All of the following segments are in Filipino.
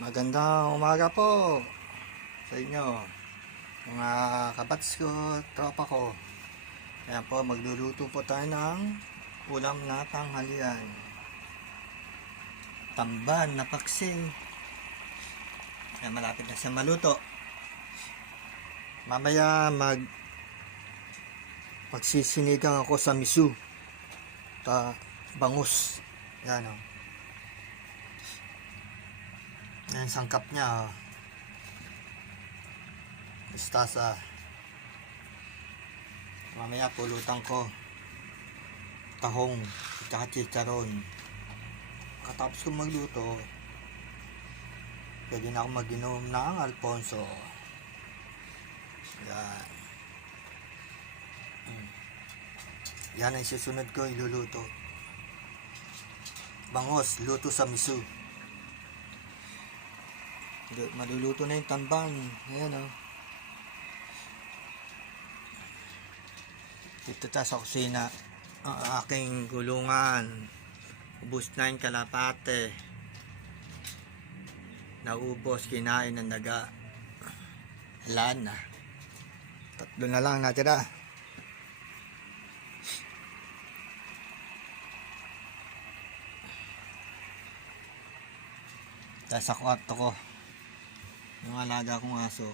Magandang umaga po sa inyo, mga kabats ko, tropa ko. Kaya po, magluluto po tayo ng ulam na tanghalian. Tamban na paksi. Kaya malapit na siya maluto. Mamaya magsisinigang ako sa miso. Bangus. Yan o. Yan sangkap niya o. Mustasa. Mamaya pulutan ko tahong at chicharon. Katapos ko magluto, pwede na ako mag-inom ng Alfonso. Yan. Yan ang susunod ko iluluto. Bangos, luto sa miso. Maluluto na yung tamban. Ayan o. Dito tayo sa kusina. Ang aking gulungan. Ubus na yung kalapate. Naubos, kinain ng daga. Wala na. Tatlo na lang natira. Tayo sa kwarto ko. Yung alaga kong aso.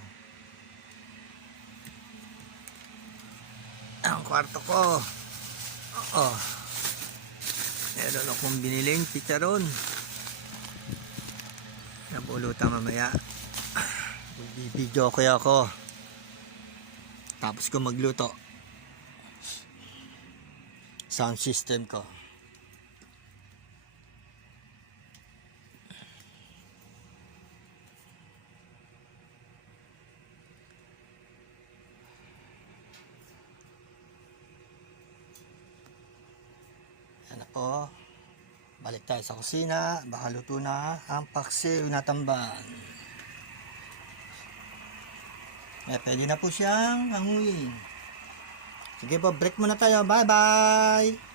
Ang kwarto ko. Oo. Meron akong biniling chicharon. Nabulutan mamaya. Magbibideo kaya ako. Tapos ko magluto. Sound system ko. Yan na po. Balik tayo sa kusina. Baka luto na ang paksiw na tamban. Pwede na po siyang hanguin. Sige po, break muna tayo. Bye bye!